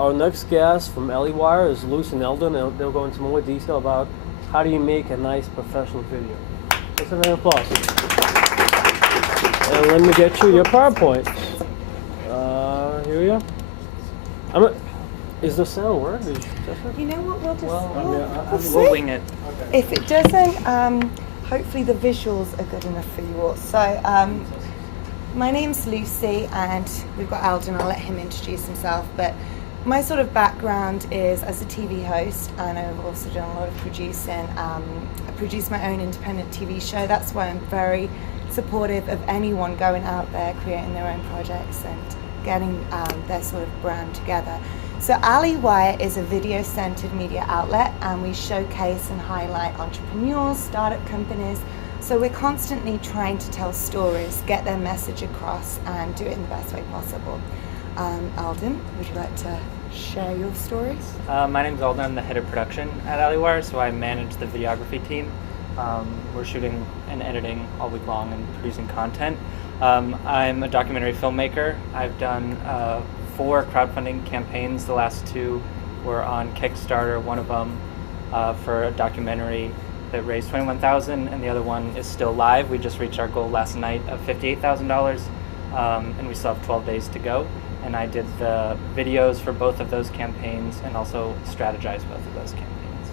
Our next guest from Wire is Luce and Eldon, and they'll go into more detail about how do you make a nice professional video. Let's have an applause. And let me get you your PowerPoint. Here we go. Is the sound work? You know what, we'll just we'll wing it. Okay. If it doesn't, hopefully the visuals are good enough for you all. So, my name's Lucy, and we've got Alden. I'll let him introduce himself. But my sort of background is as a TV host, and I've also done a lot of producing. I produce my own independent TV show. That's why I'm very supportive of anyone going out there creating their own projects and getting their sort of brand together. So Wire is a video-centered media outlet, and we showcase and highlight entrepreneurs, startup companies. So we're constantly trying to tell stories, get their message across, and do it in the best way possible. Alden, would you like to share your stories? My name's Alden. I'm the head of production at Wire, so I manage the videography team. We're shooting and editing all week long and producing content. I'm a documentary filmmaker. I've done 4 crowdfunding campaigns. The last 2 were on Kickstarter. One of them for a documentary that raised $21,000, and the other one is still live. We just reached our goal last night of $58,000, and we still have 12 days to go. And I did the videos for both of those campaigns and also strategized both of those campaigns.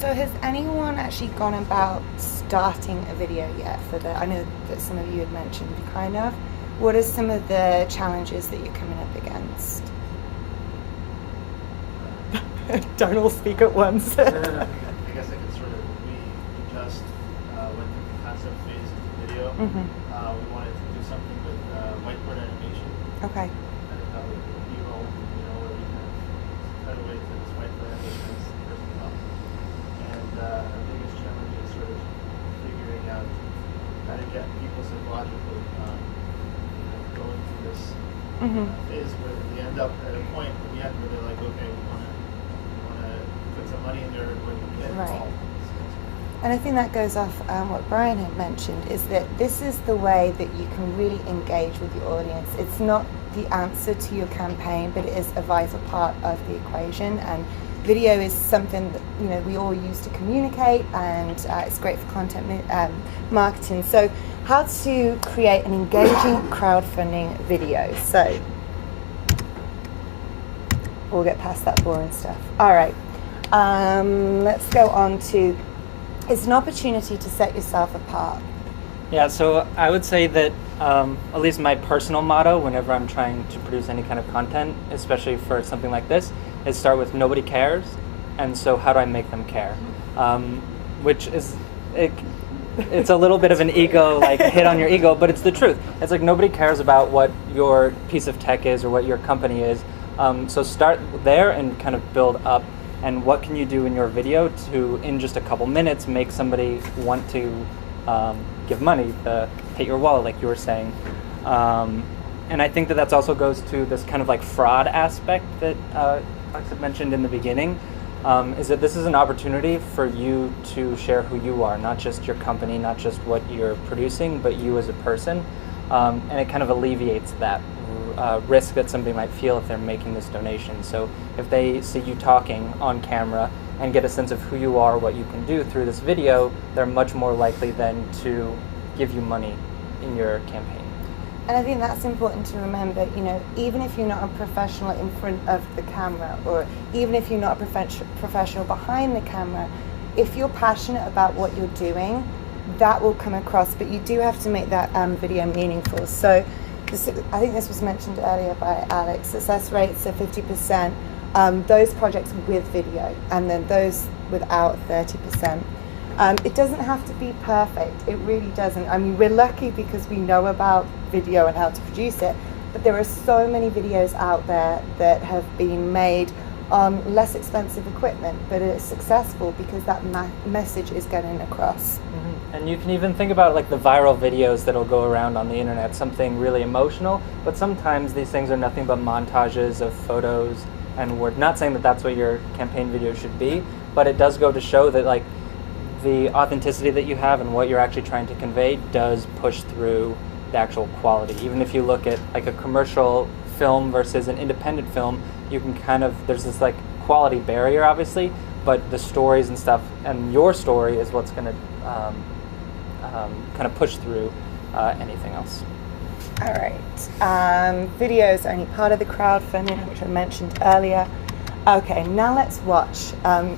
So has anyone actually gone about starting a video yet for the, I know that some of you had mentioned kind of, what are some of the challenges that you're coming up against? Don't all speak at once. I guess I could sort of, we just went through the concept phase of the video. Mm-hmm. We wanted to do something with whiteboard animation. Okay. I think that would be B-roll, where we kind of cut away to this whiteboard animation as the person talks. And our biggest challenge is sort of figuring out how to get people psychologically going through this phase where we end up at a point where we have to really like, okay, we want to put some money in there where we can get Right. involved. And I think that goes off what Brian had mentioned, is that this is the way that you can really engage with your audience. It's not the answer to your campaign, but it is a vital part of the equation. And video is something that we all use to communicate, and it's great for content marketing. So how to create an engaging crowdfunding video. So we'll get past that boring stuff. All right, let's go on to, it's an opportunity to set yourself apart. Yeah, so I would say that at least my personal motto whenever I'm trying to produce any kind of content, especially for something like this, is start with nobody cares, and so how do I make them care? Which is, it's a little bit of an ego, like hit on your ego, but it's the truth. It's like nobody cares about what your piece of tech is or what your company is. So start there and kind of build up. And what can you do in your video to, in just a couple minutes, make somebody want to give money, hit your wallet, like you were saying. And I think that that's also goes to this kind of like fraud aspect that Alex had mentioned in the beginning, is that this is an opportunity for you to share who you are, not just your company, not just what you're producing, but you as a person. And it kind of alleviates that risk that somebody might feel if they're making this donation. So if they see you talking on camera and get a sense of who you are, what you can do through this video, they're much more likely then to give you money in your campaign. And I think that's important to remember, even if you're not a professional in front of the camera, or even if you're not a professional behind the camera, if you're passionate about what you're doing, that will come across, but you do have to make that video meaningful. So I think this was mentioned earlier by Alex, success rates are 50%, those projects with video, and then those without 30%. It doesn't have to be perfect, it really doesn't. I mean, we're lucky because we know about video and how to produce it, but there are so many videos out there that have been made on less expensive equipment, but it's successful because that message is getting across. Mm-hmm. And you can even think about like the viral videos that'll go around on the internet, something really emotional, but sometimes these things are nothing but montages of photos and words. Not saying that that's what your campaign video should be, but it does go to show that like the authenticity that you have and what you're actually trying to convey does push through the actual quality. Even if you look at like a commercial film versus an independent film, you can kind of, there's this like quality barrier obviously, but the stories and stuff, and your story is what's going to kind of push through anything else. All right. Video is only part of the crowdfunding, which I mentioned earlier. Okay, now let's watch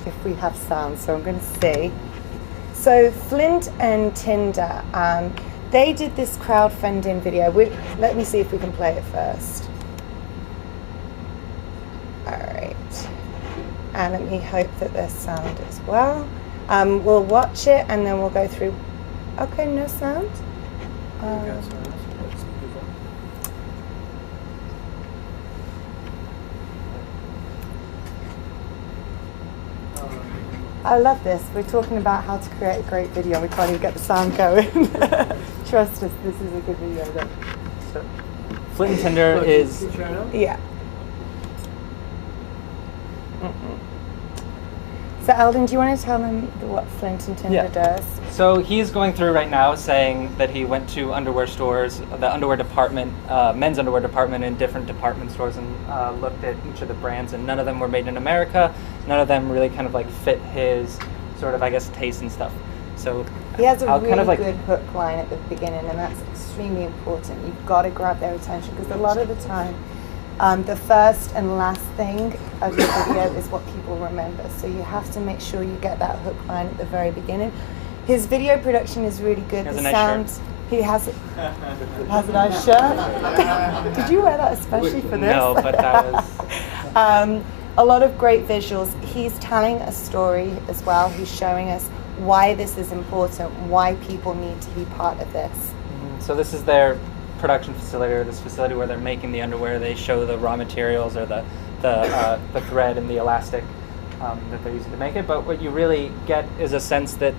if we have sound. So I'm going to see. So Flint and Tinder, they did this crowdfunding video. Let me see if we can play it first. All right. And let me hope that there's sound as well. We'll watch it and then we'll go through. Okay, no sound. I love this. We're talking about how to create a great video and we can't even get the sound going. Trust us, this is a good video though. So, Flint and Tinder is... Yeah. So Eldon, do you want to tell them what Flint and Tinder does? So he's going through right now saying that he went to underwear stores, the underwear department, men's underwear department in different department stores and looked at each of the brands, and none of them were made in America. None of them really kind of like fit his sort of, I guess, taste and stuff. So he has a really kind of like, good hook line at the beginning, and that's extremely important. You've got to grab their attention because a lot of the time, the first and last thing of your video is what people remember. So you have to make sure you get that hook line at the very beginning. His video production is really good. He has The a nice sound. shirt. He has a nice shirt. Did you wear that especially for this? No, but that was... A lot of great visuals. He's telling a story as well. He's showing us why this is important, why people need to be part of this. So this is their production facility, or this facility where they're making the underwear. They show the raw materials, or the thread and the elastic that they're using to make it. But what you really get is a sense that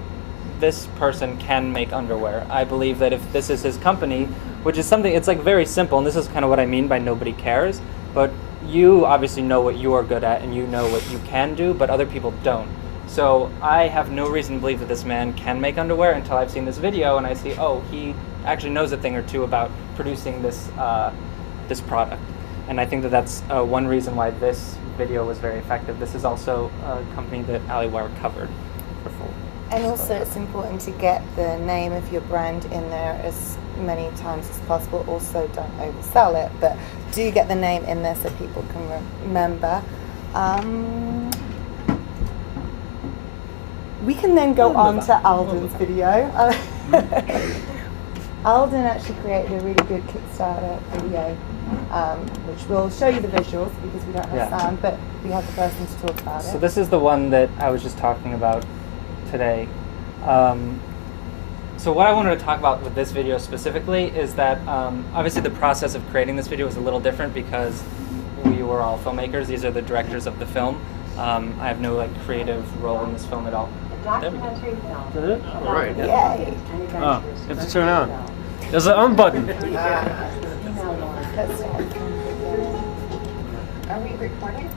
this person can make underwear. I believe that if this is his company, which is something, it's like very simple, and this is kind of what I mean by nobody cares, but you obviously know what you are good at and you know what you can do, but other people don't. So I have no reason to believe that this man can make underwear until I've seen this video and I see, oh, he actually knows a thing or two about producing this this product. And I think that that's one reason why this video was very effective. This is also a company that AlleyWire covered for full. And also it's important to get the name of your brand in there as many times as possible. Also don't oversell it, but do get the name in there so people can remember. We can then go on to Alden's video. Alden actually created a really good Kickstarter video, which will show you the visuals because we don't have sound, but we have the person to talk about it. So this is the one that I was just talking about today. So what I wanted to talk about with this video specifically is that obviously the process of creating this video was a little different because we were all filmmakers. These are the directors of the film. I have no like creative role in this film at all. There we go. Is it? All right. Yay! Oh, you have to turn on. There's an on button. Let's start. Are we recording?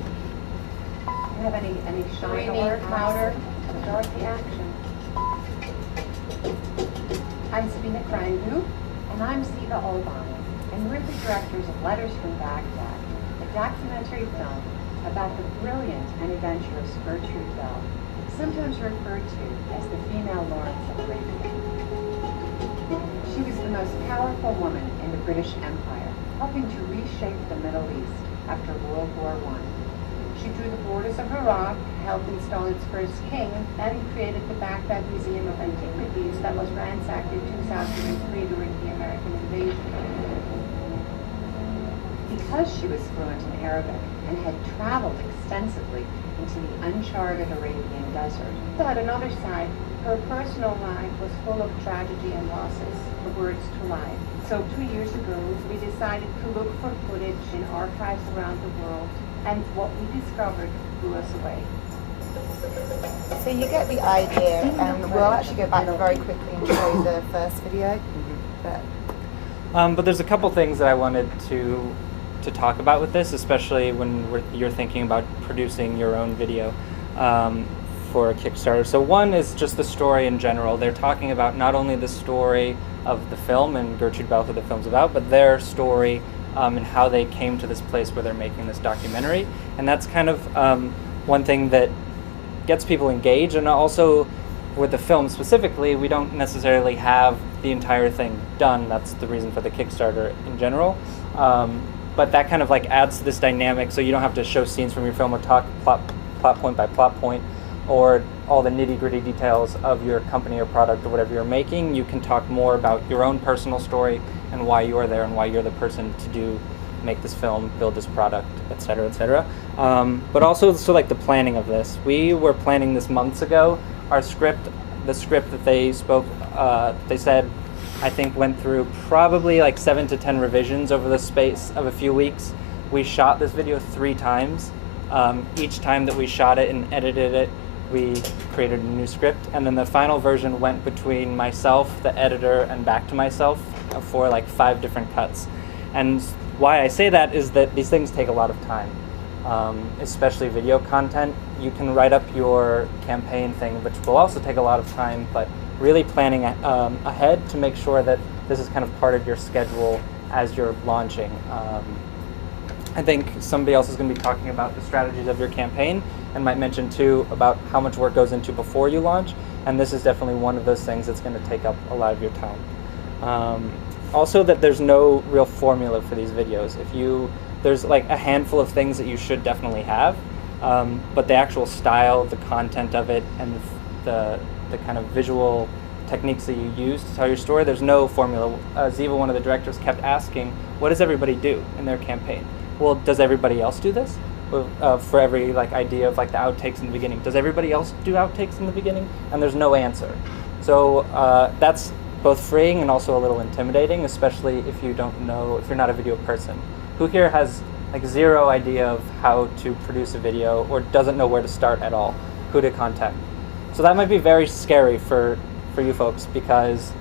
Do you have any shine alert powder to start the action? I'm Sabina Krangu, and I'm Siva Olban, and we're the directors of Letters from Baghdad, a documentary film about the brilliant and adventurous Gertrude Bell, sometimes referred to as the female Lawrence of Arabia. She was the most powerful woman in the British Empire, helping to reshape the Middle East after World War I. She drew the borders of Iraq, helped install its first king, and created the Baghdad Museum of Antiquities that was ransacked in 2003 during the American invasion. Because she was fluent in Arabic and had traveled extensively into the uncharted Arabian desert, but another side, her personal life was full of tragedy and losses, the words to life. So 2 years ago, we decided to look for footage in archives around the world, and what we discovered blew us away. So you get the idea, and we'll actually go back very quickly and show you the first video. But there's a couple things that I wanted to talk about with this, especially when you're thinking about producing your own video for a Kickstarter. So one is just the story in general. They're talking about not only the story of the film and Gertrude Bell, who the film's about, but their story and how they came to this place where they're making this documentary. And that's kind of one thing that gets people engaged. And also with the film specifically, we don't necessarily have the entire thing done. That's the reason for the Kickstarter in general. But that kind of like adds to this dynamic, so you don't have to show scenes from your film or talk plot point by plot point, or all the nitty-gritty details of your company or product or whatever you're making. You can talk more about your own personal story and why you're there and why you're the person to make this film, build this product, et cetera, et cetera. But also, so like the planning of this. We were planning this months ago. Our script, the script that they spoke, they said, I think went through probably like 7 to 10 revisions over the space of a few weeks. We shot this video 3 times. Each time that we shot it and edited it, we created a new script, and then the final version went between myself, the editor, and back to myself for like 5 different cuts. And why I say that is that these things take a lot of time, especially video content. You can write up your campaign thing, which will also take a lot of time, but really planning ahead to make sure that this is kind of part of your schedule as you're launching. I think somebody else is going to be talking about the strategies of your campaign, and might mention too about how much work goes into before you launch, and this is definitely one of those things that's going to take up a lot of your time. Also, that there's no real formula for these videos. There's like a handful of things that you should definitely have, but the actual style, the content of it, and the kind of visual techniques that you use to tell your story, there's no formula. Ziva, one of the directors, kept asking, what does everybody do in their campaign? Well, does everybody else do this? For every like idea of like the outtakes in the beginning, does everybody else do outtakes in the beginning? And there's no answer. So that's both freeing and also a little intimidating, especially if you don't know, if you're not a video person. Who here has like zero idea of how to produce a video, or doesn't know where to start at all? Who to contact? So that might be very scary for you folks, because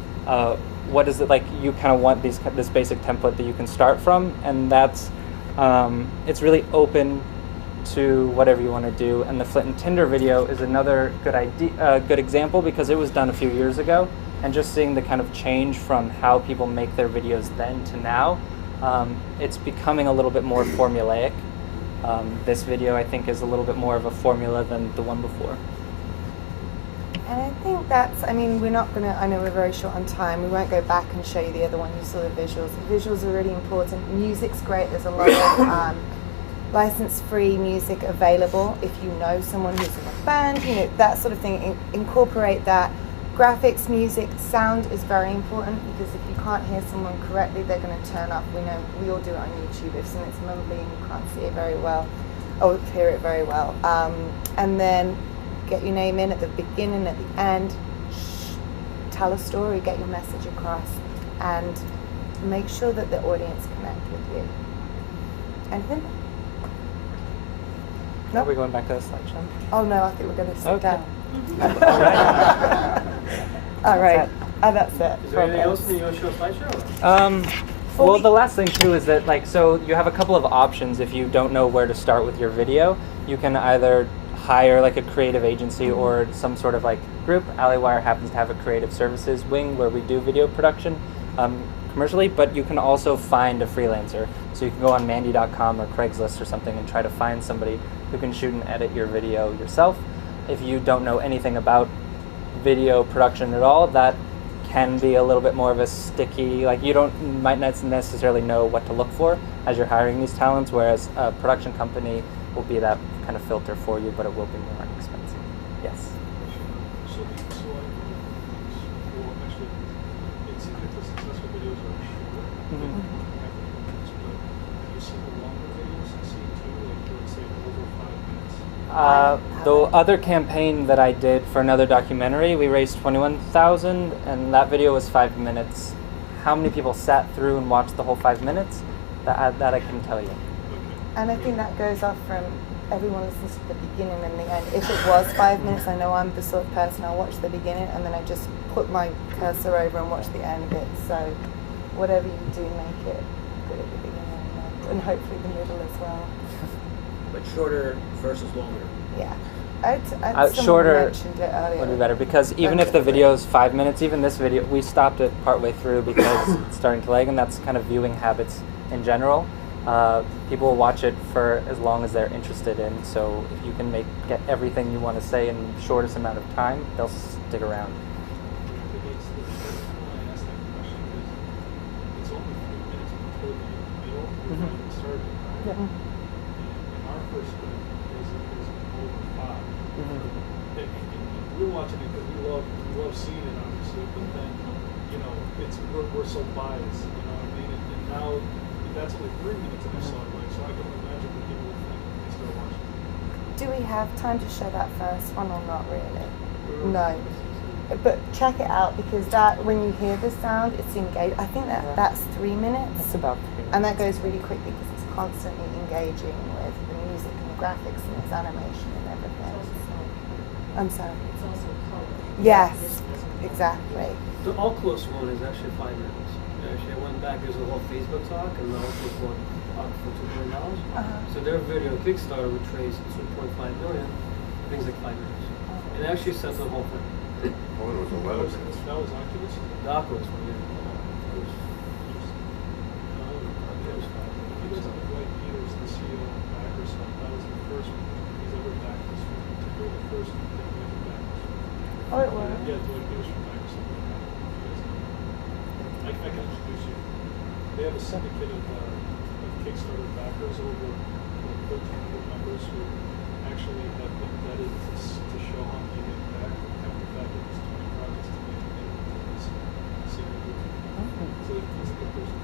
what is it like? You kind of want this basic template that you can start from, and that's it's really open to whatever you want to do. And the Flint and Tinder video is another good example, because it was done a few years ago, and just seeing the kind of change from how people make their videos then to now, it's becoming a little bit more formulaic. This video, I think, is a little bit more of a formula than the one before. And I think that's, I mean, we're not going to, I know we're very short on time, we won't go back and show you the other one, you saw the visuals. The visuals are really important. Music's great, there's a lot of license-free music available. If you know someone who's in a band, you know, that sort of thing, incorporate that. Graphics, music, sound is very important, because if you can't hear someone correctly, they're going to turn off. We know, we all do it on YouTube. If something's mumbling, you can't see it very well, or hear it very well. And then get your name in at the beginning, at the end, tell a story, get your message across, and make sure that the audience connect with you. Anything? No? Are we going back to the slideshow? Oh no, I think we're going to sit Okay. down. All right. All right. That's it. Is there anything else that you want to show a slideshow? Well, the last thing too is that, like, so you have a couple of options if you don't know where to start with your video. You can either hire like a creative agency or some sort of like group. Alleywire happens to have a creative services wing where we do video production commercially, but you can also find a freelancer. So you can go on Mandy.com or Craigslist or something and try to find somebody who can shoot and edit your video yourself. If you don't know anything about video production at all, that can be a little bit more of a sticky, like you might not necessarily know what to look for as you're hiring these talents, whereas a production company will be that kind of filter for you, but it will be more expensive. Yes? So actually, it seems like the successful videos are shorter. Mm-hmm. Have you seen the longer videos succeed too, like let's say over 5 minutes? The other campaign that I did for another documentary, we raised $21,000, and that video was 5 minutes. How many people sat through and watched the whole 5 minutes? That I can tell you. And I think that goes off from everyone listens to the beginning and the end. If it was 5 minutes, I know I'm the sort of person, I'll watch the beginning and then I just put my cursor over and watch the end bit. So whatever you do, make it good at the beginning and hopefully the middle as well. But shorter versus longer. Yeah. Shorter mentioned it earlier. would be better, because even if the video is 5 minutes, even this video, we stopped it partway through because it's starting to lag, and that's kind of viewing habits in general. People will watch it for as long as they're interested in. So if you can get everything you want to say in the shortest amount of time, they'll stick around. It's only 3 minutes before the middle. Mhm. It started, right? Yeah. And our first one was over 5. And we're watching it because we love seeing it, obviously. But then, you know, we're so biased. You know what I mean? And now that's only 3 minutes and I saw it. Like, so I can imagine what people will think when they start watching. Do we have time to show that first one or not really? No. But check it out because that when you hear the sound, it's engaged. I think that's 3 minutes. It's about 3 minutes. And that goes really quickly because it's constantly engaging with the music and the graphics and its animation and everything. I'm sorry. It's also color. Yes, This wasn't- exactly. The Oculus one is actually 5 minutes. Actually, I went back. There's a whole Facebook talk, and the Oculus one up for $2 million. So their video Kickstarter, which raised 2.5 million, I think it's like 5 minutes. It actually sets the whole thing. Oh, it was 11 minutes. That was Oculus? The Oculus one, yeah. It was- He doesn't look like Peter's the CEO of Backers Fund. That was the first one he's ever backed this one. You're the first one that we ever backed this one. Oh, it was? Yeah, Dwight Peters from Backers Fund. I can introduce you. They have a syndicate of Kickstarter backers over 1,300 members who actually have been vetted to show how many they back. And the fact that there's 20 projects to make it into this single group. So he's a good person.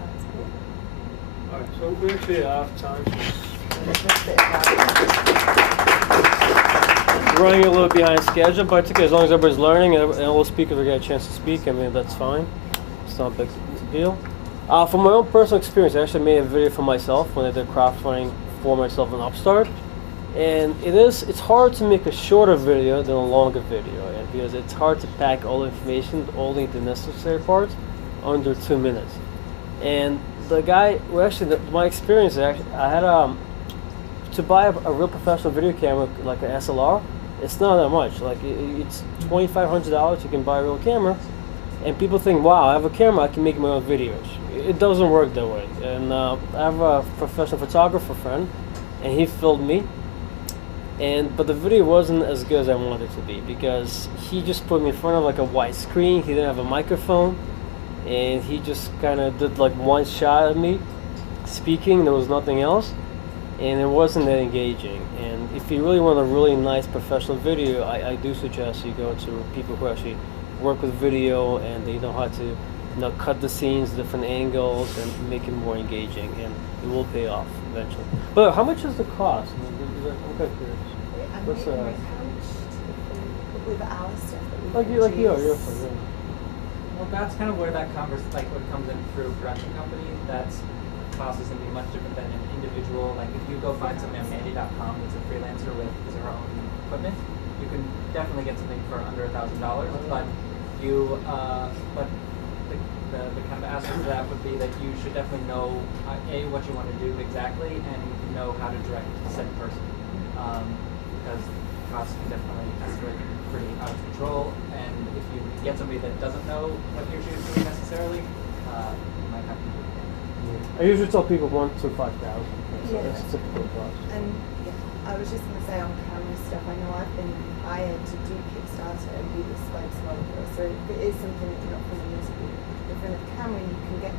That's good. Alright, so we actually have time. We're running a little behind schedule, but it's okay as long as everybody's learning and all the speakers will get a chance to speak. I mean, that's fine. It's not a big deal. From my own personal experience, I actually made a video for myself when I did crowdfunding for myself in Upstart. And it's hard to make a shorter video than a longer video, and because it's hard to pack all the information, only the necessary parts, under 2 minutes. And the guy, well, actually, my experience, actually, I had to buy a real professional video camera, like an SLR. It's not that much. Like it's $2,500. You can buy a real camera, and people think, "Wow, I have a camera. I can make my own videos." It doesn't work that way. And I have a professional photographer friend, and he filmed me. But the video wasn't as good as I wanted it to be because he just put me in front of like a white screen. He didn't have a microphone, and he just kind of did like one shot of me speaking. There was nothing else, and it wasn't that engaging. And if you really want a really nice professional video, I do suggest you go to people who actually work with video and they know how to cut the scenes, different angles, and make it more engaging, and it will pay off eventually. But how much is the cost? I'm kind of curious. What's with our stuff that we like produce. Well, that's kind of where that what comes in through production company. That's cost is going to be much different than an individual. Like if you go find somebody on Mandy.com that's a freelancer with his or her own equipment, you can definitely get something for under $1,000. But the kind of aspect of that would be that you should definitely know what you want to do exactly and know how to direct said person. Because costs can definitely escalate pretty out of control, and if you get somebody that doesn't know what he or she is doing necessarily, you might have to do it. I usually tell people 1,000 to 5,000. So Yeah. that's a typical cost. And yeah, I was just going to say on camera stuff, I know I've been hired to do Kickstarter and be the spokesmodel for it. So if it is something that you're not familiar with, in front of the camera, you can get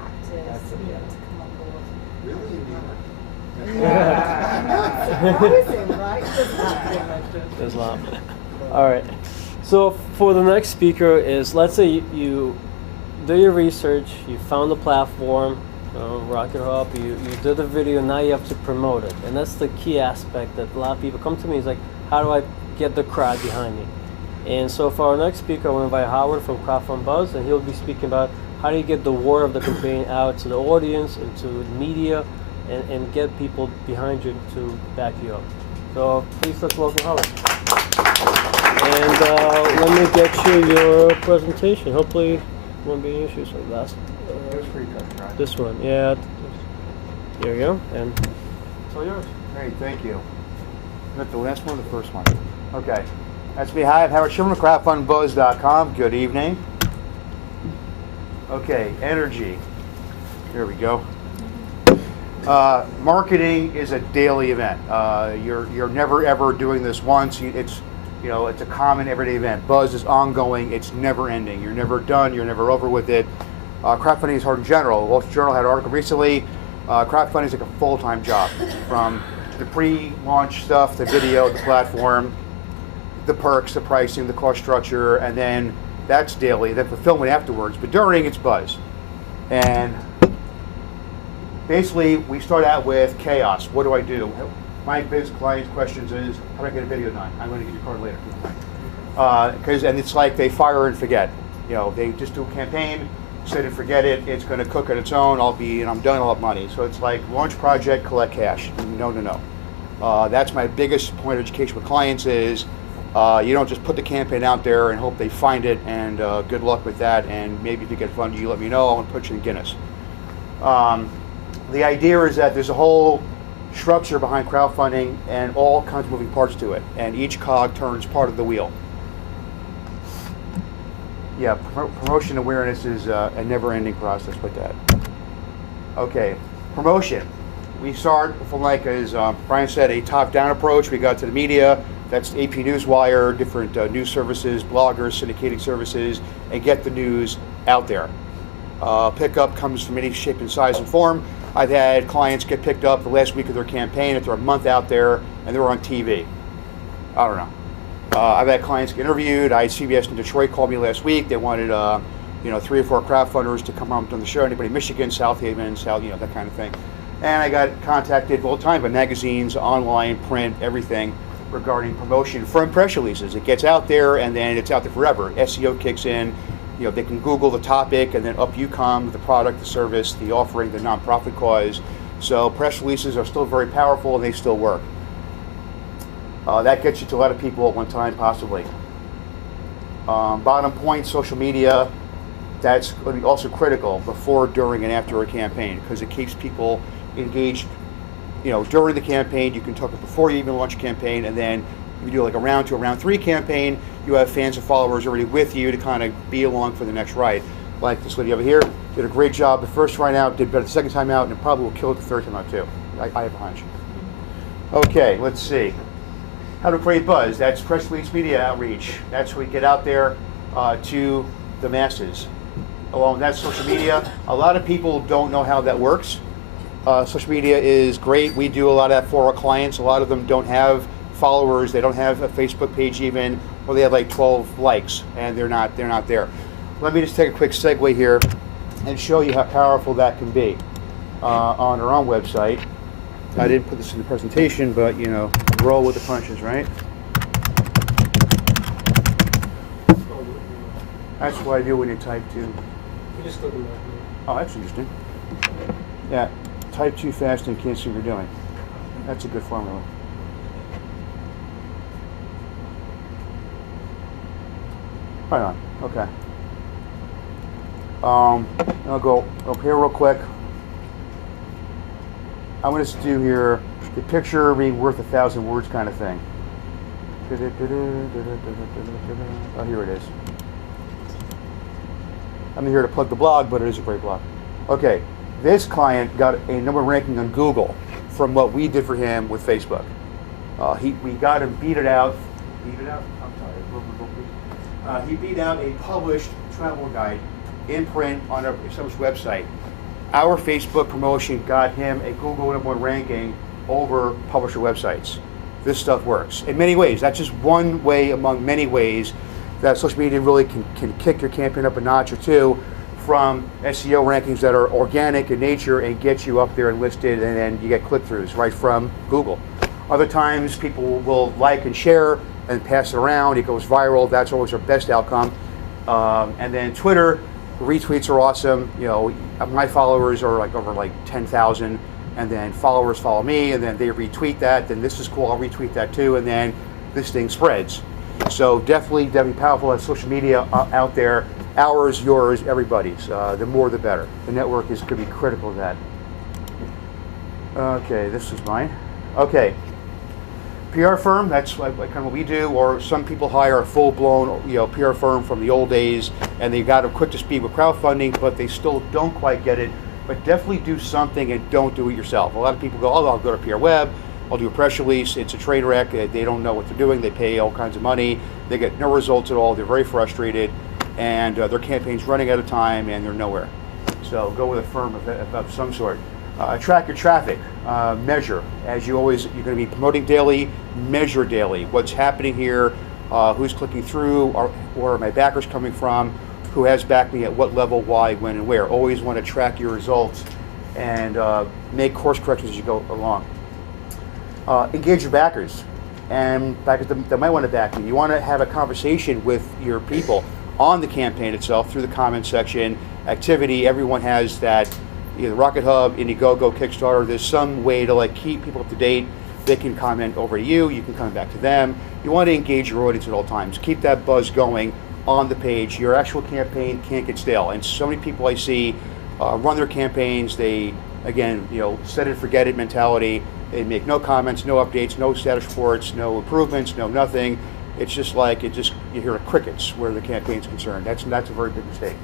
actors to come on board. Really? You need one? Yeah. Surprising, right? Doesn't happen. There's a lot. All right. So for the next speaker is, let's say you do your research, you found the platform, Rocket Hub, you did the video, now you have to promote it. And that's the key aspect that a lot of people come to me is like, how do I get the crowd behind me? And so for our next speaker, I want to invite Howard from Crowdfund Buzz, and he'll be speaking about how do you get the word of the campaign out to the audience and to the media, and get people behind you to back you up. So please let's welcome Howard. And let me get you your presentation. Hopefully it won't be any issues like last. It was pretty cut, right? This one, yeah. There you go, and it's all yours. Great, thank you. Is that the last one or the first one? Okay. That's me. Hi, I'm Howard Sherman, crowdfundbuzz.com. Good evening. Okay, energy. There we go. Marketing is a daily event. You're never ever doing this once. It's a common everyday event. Buzz is ongoing. It's never ending. You're never done. You're never over with it. Crowdfunding is hard in general. Wall Street Journal had an article recently. Crowdfunding is like a full-time job, from the pre-launch stuff, the video, the platform, the perks, the pricing, the cost structure, and then that's daily. Then fulfillment afterwards. But during, it's buzz. And basically, we start out with chaos. What do I do? My biggest client's questions is, how do I get a video done? I'm going to get your card later. And it's like they fire and forget. They just do a campaign, set and forget it. It's going to cook on its own. I'm done. I'll have money. So it's like launch project, collect cash. No. That's my biggest point of education with clients is you don't just put the campaign out there and hope they find it. And good luck with that. And maybe if you get funded, you let me know. I want to put you in Guinness. The idea is that there's a whole structure behind crowdfunding and all kinds of moving parts to it, and each cog turns part of the wheel. Yeah, promotion awareness is a never-ending process with that. Okay, promotion. We start from, like as Brian said, a top-down approach. We got to the media. That's AP Newswire, different news services, bloggers, syndicating services, and get the news out there. Pickup comes from any shape and size and form. I've had clients get picked up the last week of their campaign if they're a month out there and they're on TV. I don't know. I've had clients get interviewed. I had CBS in Detroit call me last week. They wanted 3 or 4 crowdfunders to come on the show. Anybody in Michigan, South Haven, that kind of thing. And I got contacted all the time by magazines, online, print, everything regarding promotion from press releases. It gets out there and then it's out there forever. SEO kicks in. They can Google the topic and then up you come, the product, the service, the offering, the nonprofit cause. So press releases are still very powerful and they still work. That gets you to a lot of people at one time, possibly. Bottom point, social media, that's going to be also critical before, during, and after a campaign because it keeps people engaged. During the campaign, you can talk before you even launch a campaign, and then you do like a round 2 or round 3 campaign, you have fans and followers already with you to kind of be along for the next ride. Like this lady over here, did a great job the first ride out, did better the second time out, and probably will kill it the third time out too. I have a hunch. Okay, let's see. How to create buzz. That's press release, media outreach. That's where we get out there to the masses. Along that's social media. A lot of people don't know how that works. Social media is great. We do a lot of that for our clients. A lot of them don't have followers, they don't have a Facebook page even, or they have like 12 likes and they're not there. Let me just take a quick segue here and show you how powerful that can be on our own website. I didn't put this in the presentation, but roll with the punches, right? That's what I do when you type 2. You just go do that. Oh, that's interesting. Yeah, type too fast and you can't see what you're doing. That's a good formula. Right on. Okay. I'll go up here real quick. I'm going to do here the picture being worth 1,000 words kind of thing. Oh, here it is. I'm here to plug the blog, but it is a great blog. Okay, this client got a number 1 ranking on Google from what we did for him with Facebook. We got him beat it out. I'm sorry. He beat out a published travel guide in print on someone's website. Our Facebook promotion got him a Google #1 ranking over publisher websites. This stuff works in many ways. That's just one way among many ways that social media really can kick your campaign up a notch or 2 from SEO rankings that are organic in nature and get you up there and listed, and then you get click-throughs right from Google. Other times people will like and share and pass it around. It goes viral. That's always our best outcome. And then Twitter, retweets are awesome. My followers are over 10,000, and then followers follow me, and then they retweet that. Then this is cool. I'll retweet that too, and then this thing spreads. So definitely powerful as social media out there. Ours, yours, everybody's. The more, the better. The network is going to be critical to that. Okay, this is mine. Okay. PR firm, that's kind of what we do, or some people hire a full-blown PR firm from the old days, and they got them quick to speed with crowdfunding, but they still don't quite get it but definitely do something and don't do it yourself. A lot of people go, oh, I'll go to PR Web, I'll do a press release, it's a train wreck, they don't know what they're doing, they pay all kinds of money, they get no results at all, they're very frustrated, and their campaign's running out of time and they're nowhere. So go with a firm of some sort. Track your traffic, measure. As you always, you're going to be promoting daily, measure daily. What's happening here, who's clicking through, where are my backers coming from, who has backed me at what level, why, when, and where. Always want to track your results and make course corrections as you go along. Engage your backers, and backers that might want to back you. You want to have a conversation with your people on the campaign itself through the comments section, activity. Everyone has that. Either Rocket Hub, Indiegogo, Kickstarter, there's some way to like keep people up to date. They can comment over to you, you can comment back to them. You want to engage your audience at all times. Keep that buzz going on the page. Your actual campaign can't get stale. And so many people I see run their campaigns, they, again, set it, forget it mentality. They make no comments, no updates, no status reports, no improvements, no nothing. It's just like, you hear crickets where the campaign's concerned. That's a very big mistake.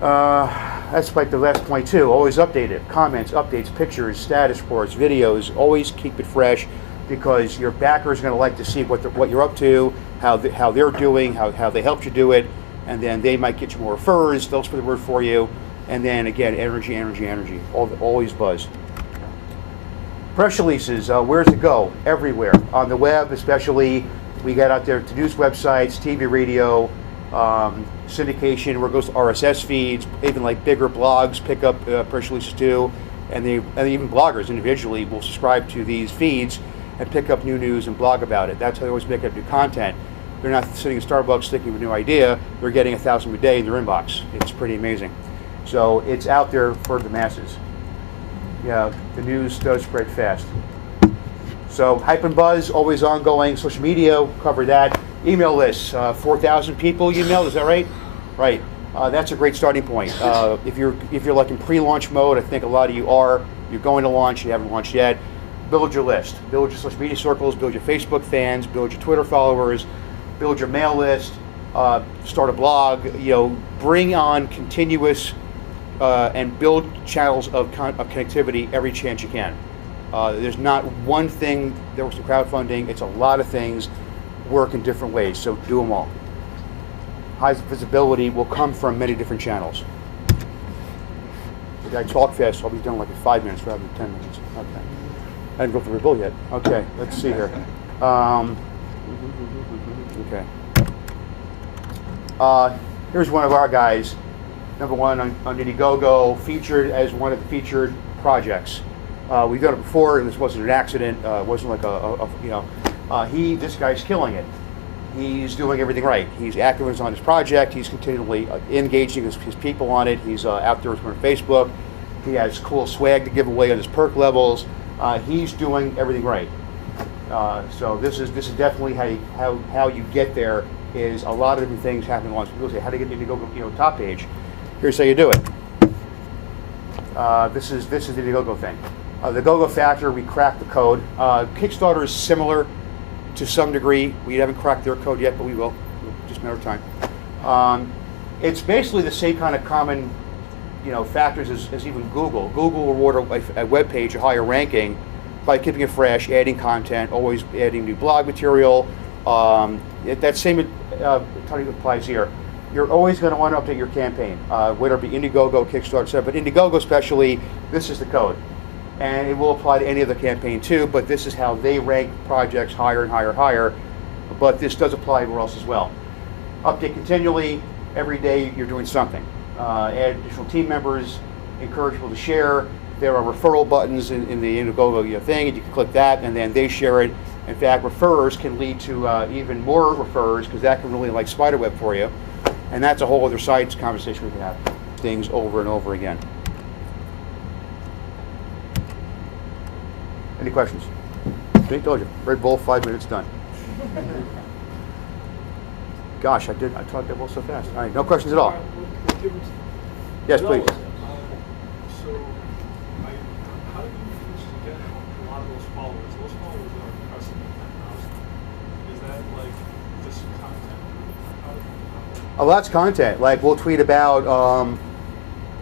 That's like the last point too. Always update it. Comments, updates, pictures, status reports, videos. Always keep it fresh, because your backers are going to like to see what you're up to, how they're doing, how they helped you do it, and then they might get you more refers. They'll spread the word for you, and then again, energy. Always buzz. Press releases. Where's it go? Everywhere on the web, especially. We got out there to news websites, TV, radio. Syndication, where it goes to RSS feeds, even like bigger blogs pick up press releases too, and even bloggers individually will subscribe to these feeds and pick up new news and blog about it. That's how they always make up new content. They're not sitting in Starbucks thinking of a new idea, they're getting 1,000 a day in their inbox. It's pretty amazing. So it's out there for the masses. Yeah, the news does spread fast. So hype and buzz, always ongoing. Social media, cover that. Email lists, 4,000 people emailed, is that right? Right. That's a great starting point. If you're like in pre-launch mode, I think a lot of you are. You're going to launch, you haven't launched yet. Build your list. Build your social media circles, build your Facebook fans, build your Twitter followers, build your mail list, start a blog, bring on continuous and build channels of connectivity every chance you can. There's not one thing that works in crowdfunding, it's a lot of things. Work in different ways, so do them all. High visibility will come from many different channels. If I talk fast, I'll be done like in 5 minutes rather than 10 minutes. Okay. I didn't go through the bill yet. Okay, let's see here. Okay. Here's one of our guys, number one on Indiegogo, featured as one of the featured projects. We've done it before, and this wasn't an accident. It wasn't like this guy's killing it. He's doing everything right. He's active on his project. He's continually engaging his people on it. He's out there on Facebook. He has cool swag to give away on his perk levels. He's doing everything right. So this is definitely how you get there. Is a lot of different things happening at once. People say, how to get into Indiegogo top page? Here's how you do it. This is the Indiegogo thing. The GoGo Factor, we cracked the code. Kickstarter is similar to some degree. We haven't cracked their code yet, but we will. Just a matter of time. It's basically the same kind of common, factors as even Google. Google will reward a web page a higher ranking by keeping it fresh, adding content, always adding new blog material. That same totally applies here. You're always going to want to update your campaign, whether it be Indiegogo, Kickstarter, etc. But Indiegogo especially, this is the code. And it will apply to any other campaign too, but this is how they rank projects higher and higher. But this does apply everywhere else as well. Update continually, every day you're doing something. Add additional team members, encourage people to share. There are referral buttons in the Indiegogo thing, and you can click that, and then they share it. In fact, referrers can lead to even more referrers, because that can really like spiderweb for you. And that's a whole other side conversation we can have. Things over and over again. Any questions? I told you, Red Bull, 5 minutes done. Gosh, I talked that well so fast. All right, no questions at all. Yes, please. So, how do you manage to get a lot of those followers? Those followers are impressive, 10,000. Is that like just content? A lot's content. Like we'll tweet about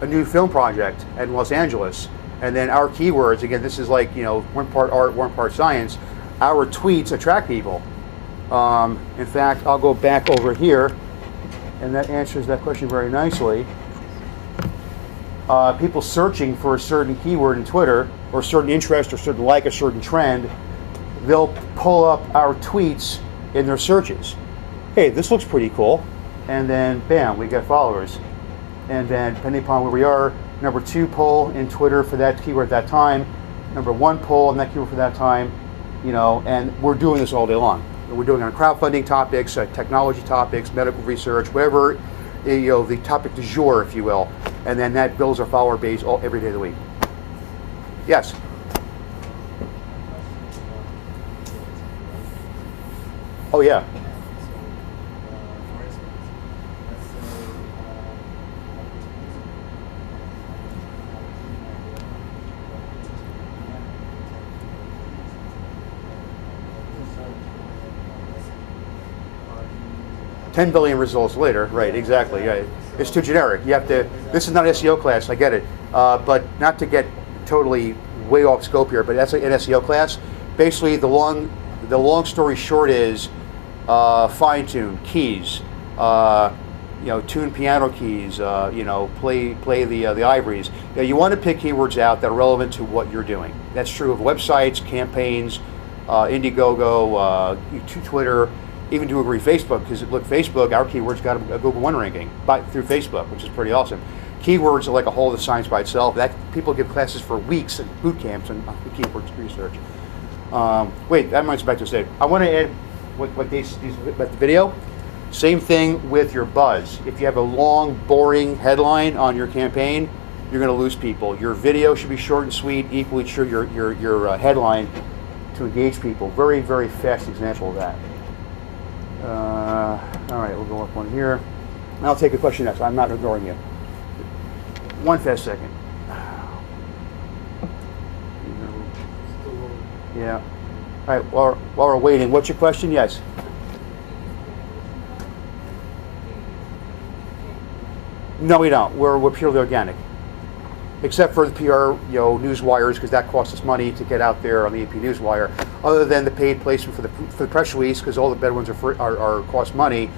a new film project in Los Angeles, and then our keywords, again, this is like, one part art, one part science, our tweets attract people. In fact, I'll go back over here, and that answers that question very nicely. People searching for a certain keyword in Twitter, or a certain interest, or certain like, a certain trend, they'll pull up our tweets in their searches. Hey, this looks pretty cool. And then, bam, we get followers. And then, depending upon where we are, number 2 poll in Twitter for that keyword at that time, number 1 poll on that keyword for that time, and we're doing this all day long. We're doing it on crowdfunding topics, technology topics, medical research, whatever, the topic du jour, if you will. And then that builds our follower base every day of the week. Yes? Oh, yeah. $10 billion results later, right? Exactly. Yeah, it's too generic. You have to. This is not an SEO class. I get it, but not to get totally way off scope here. But that's an SEO class. Basically, the long story short is fine tune keys. Tune piano keys. Play the ivories. You want to pick keywords out that are relevant to what you're doing. That's true of websites, campaigns, Indiegogo, Twitter. Even to agree Facebook, because look, Facebook, our keywords got a Google 1 ranking through Facebook, which is pretty awesome. Keywords are like a whole other science by itself. That people give classes for weeks and boot camps on keyword research. Wait, that reminds me back to say, I want to add what the video. Same thing with your buzz. If you have a long, boring headline on your campaign, you're going to lose people. Your video should be short and sweet, equally true your headline to engage people. Very, very fast example of that. All right, we'll go up one here. And I'll take a question next. I'm not ignoring you. One fast second. Yeah. All right, while we're waiting, what's your question? Yes. No, we don't. We're purely organic. Except for the PR, news wires, because that costs us money to get out there on the AP Newswire. Other than the paid placement for the press release, because all the better ones are cost money.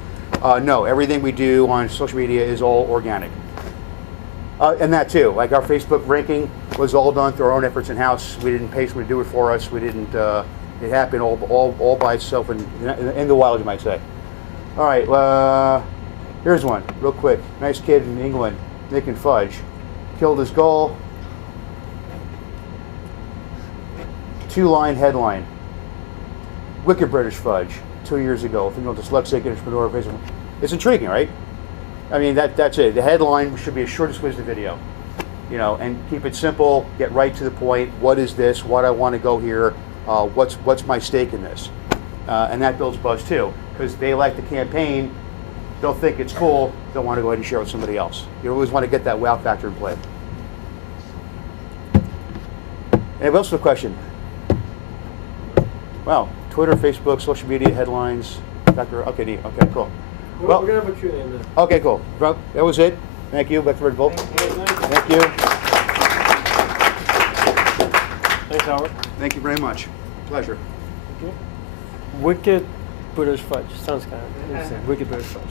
No, everything we do on social media is all organic. And that too, like our Facebook ranking was all done through our own efforts in house. We didn't pay someone to do it for us. We didn't. It happened all by itself in the wild, you might say. All right, here's one real quick. Nice kid in England making fudge. Killed his goal. 2-line headline. Wicked British fudge. 2 years ago. Female dyslexic entrepreneur. It's intriguing, right? I mean, that's it. The headline should be as short as the video. And keep it simple. Get right to the point. What is this? What I want to go here? What's my stake in this? And that builds buzz too, because they like the campaign. They'll think it's cool. They'll want to go ahead and share it with somebody else. You always want to get that wow factor in play. Anybody else with a question? Wow, Twitter, Facebook, social media, headlines, factor. Okay, neat. Okay, cool. Well, we're going to have a Q&A in there. Okay, cool. Well, that was it. Thank you. Back to Red Bull. Thank you. Thanks, Howard. Thank you very much. Pleasure. Thank you. Wicked British fudge. Sounds kind of interesting. Wicked British fudge.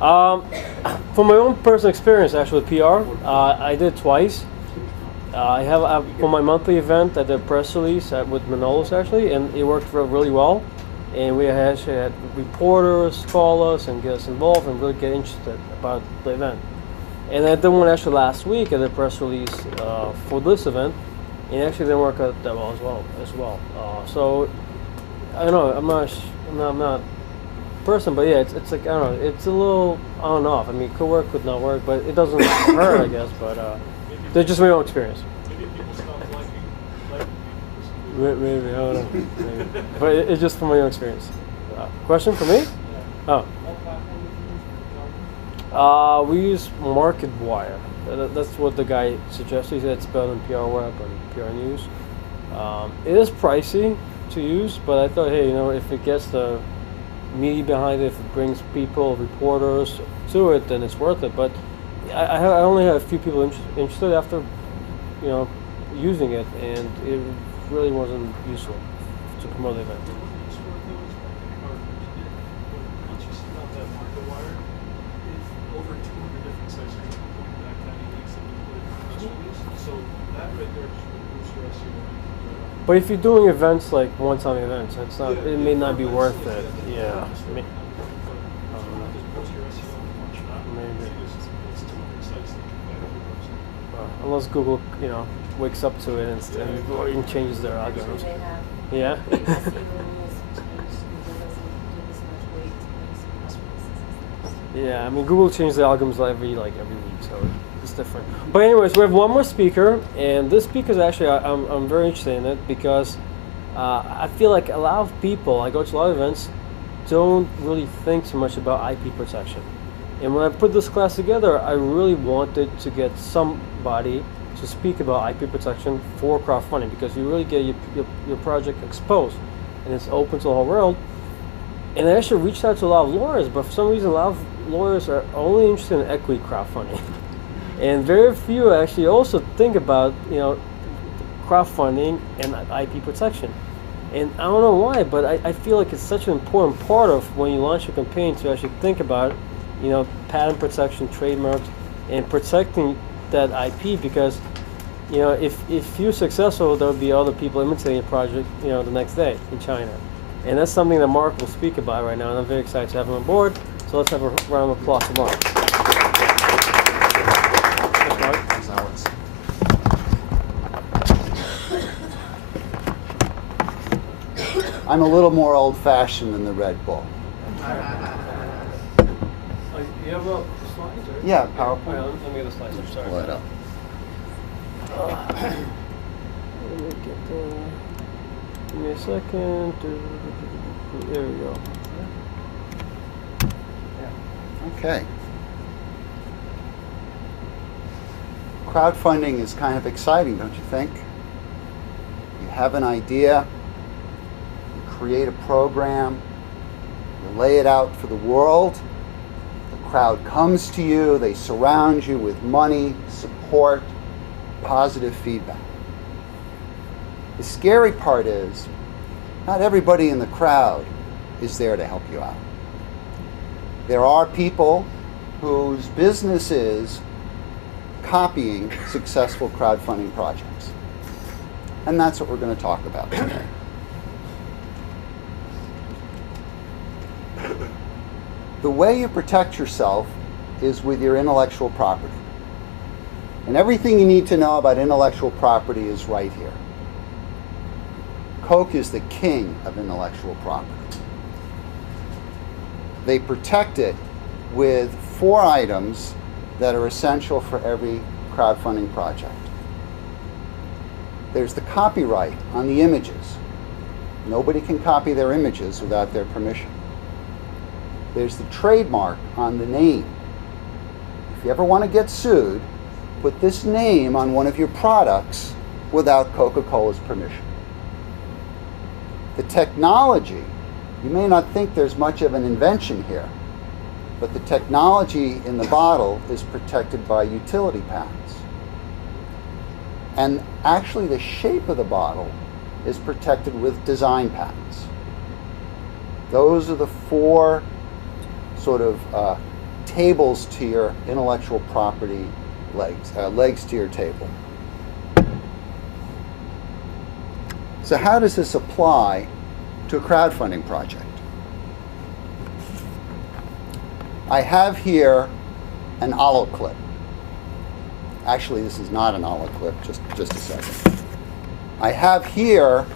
From my own personal experience, actually, with PR, I did twice. I have for my monthly event, I did a press release with Manolos actually, and it worked really well. And we actually had reporters call us and get us involved and really get interested about the event. And I did one actually last week. I did a press release for this event, and it actually didn't work out that well as well. So I don't know. I'm not person, but yeah, it's like I don't know. It's a little on and off. I mean, it could work, could not work, but it doesn't hurt, I guess. But they're just my own experience. Maybe people stop liking Maybe I don't know. Maybe. But it's just from my own experience. Question for me? Oh. We use MarketWire. That's what the guy suggested. He said it's better than PR Web and PR News. It is pricey to use, but I thought, hey, if it gets the media behind it, if it brings people, reporters to it, then it's worth it. But I only had a few people interested after, using it, and it really wasn't useful to promote the event. It's worth noting, once you send out that market wire, over 200 different sites are going to point back to any links that we put in the press release. So that right there just will boost your SEO. But if you're doing events like one-time events, it's not. It may not be worth it. Yeah. Maybe. Unless Google, wakes up to it and changes their algorithms. Yeah. Yeah, I mean Google changes the algorithms every week, so it's different. But anyways, we have one more speaker, and this speaker is actually I'm very interested in it because I feel like a lot of people, I go to a lot of events, don't really think too much about IP protection. And when I put this class together, I really wanted to get somebody to speak about IP protection for crowdfunding, because you really get your project exposed and it's open to the whole world. And I actually reached out to a lot of lawyers, but for some reason a lot of lawyers are only interested in equity crowdfunding. And very few actually also think about crowdfunding and IP protection. And I don't know why, but I feel like it's such an important part of when you launch a campaign to actually think about patent protection, trademarks, and protecting that IP, because if you're successful, there'll be other people imitating your project the next day in China. And that's something that Mark will speak about right now, and I'm very excited to have him on board. So let's have a round of applause for Mark. Thanks, Alex. I'm a little more old-fashioned than the Red Bull. You have a slide? Yeah, PowerPoint. Let me get the slides. I'm sorry. Pull it up. Let me get the. Give me a second. There we go. Okay. Crowdfunding is kind of exciting, don't you think? You have an idea, you create a program, you lay it out for the world, the crowd comes to you, they surround you with money, support, positive feedback. The scary part is, not everybody in the crowd is there to help you out. There are people whose business is copying successful crowdfunding projects. And that's what we're going to talk about today. The way you protect yourself is with your intellectual property. And everything you need to know about intellectual property is right here. Coke is the king of intellectual property. They protect it with 4 items that are essential for every crowdfunding project. There's the copyright on the images. Nobody can copy their images without their permission. There's the trademark on the name. If you ever want to get sued, put this name on one of your products without Coca-Cola's permission. The technology, you may not think there's much of an invention here, but the technology in the bottle is protected by utility patents. And actually the shape of the bottle is protected with design patents. Those are the 4 sort of tables to your intellectual property legs to your table. So how does this apply to a crowdfunding project? I have here an olive clip. Actually, this is not an olive clip, just a second. I have here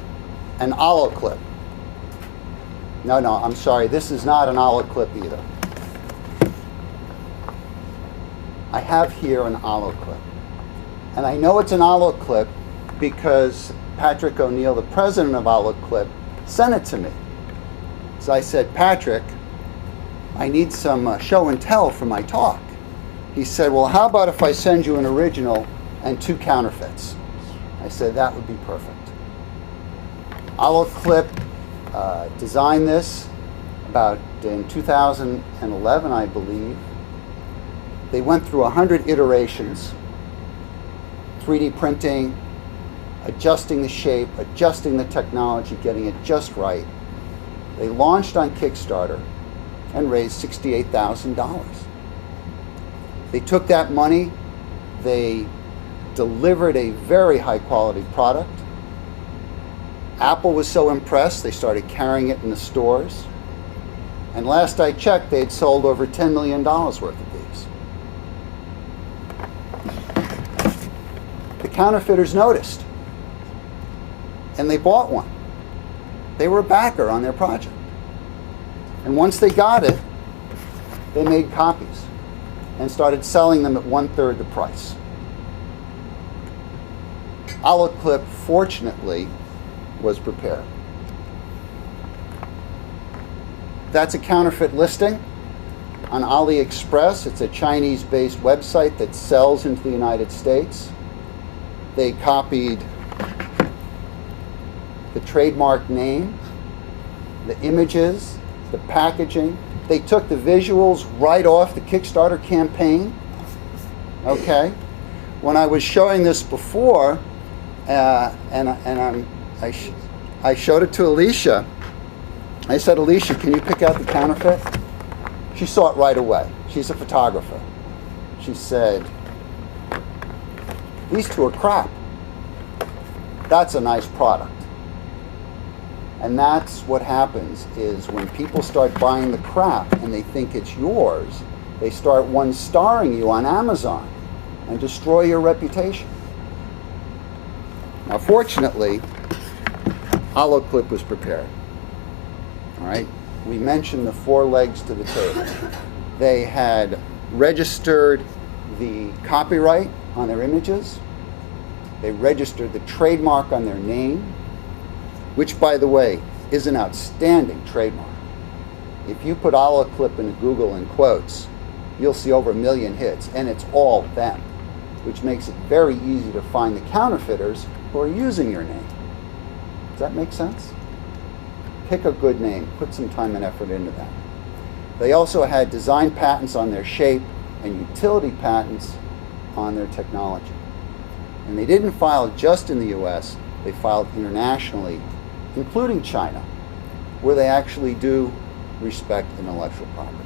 an olive clip. No, I'm sorry, this is not an olive clip either. I have here an olive clip. And I know it's an olive clip because Patrick O'Neill, the president of Olive Clip, sent it to me. So I said, Patrick, I need some show and tell for my talk. He said, well, how about if I send you an original and 2 counterfeits? I said, that would be perfect. Olive Clip designed this about in 2011, I believe. They went through 100 iterations, 3D printing, adjusting the shape, adjusting the technology, getting it just right. They launched on Kickstarter and raised $68,000. They took that money, they delivered a very high quality product. Apple was so impressed, they started carrying it in the stores. And last I checked, they'd sold over $10 million worth of these. The counterfeiters noticed, and they bought one. They were a backer on their project. And once they got it, they made copies and started selling them at 1/3 the price. Holoclip, fortunately, was prepared. That's a counterfeit listing on AliExpress. It's a Chinese-based website that sells into the United States. They copied the trademark name, the images, the packaging. They took the visuals right off the Kickstarter campaign. Okay? When I was showing this before, I showed it to Alicia. I said, Alicia, can you pick out the counterfeit? She saw it right away. She's a photographer. She said, these two are crap. That's a nice product. And that's what happens is when people start buying the crap and they think it's yours, they start one-starring you on Amazon and destroy your reputation. Now, fortunately, Holoclip was prepared. All right? We mentioned the 4 legs to the table. They had registered the copyright on their images. They registered the trademark on their name, which, by the way, is an outstanding trademark. If you put Holoclip into Google in quotes, you'll see over 1 million hits, and it's all them, which makes it very easy to find the counterfeiters who are using your name. Does that make sense? Pick a good name, put some time and effort into that. They also had design patents on their shape and utility patents on their technology. And they didn't file just in the US, they filed internationally, including China, where they actually do respect intellectual property.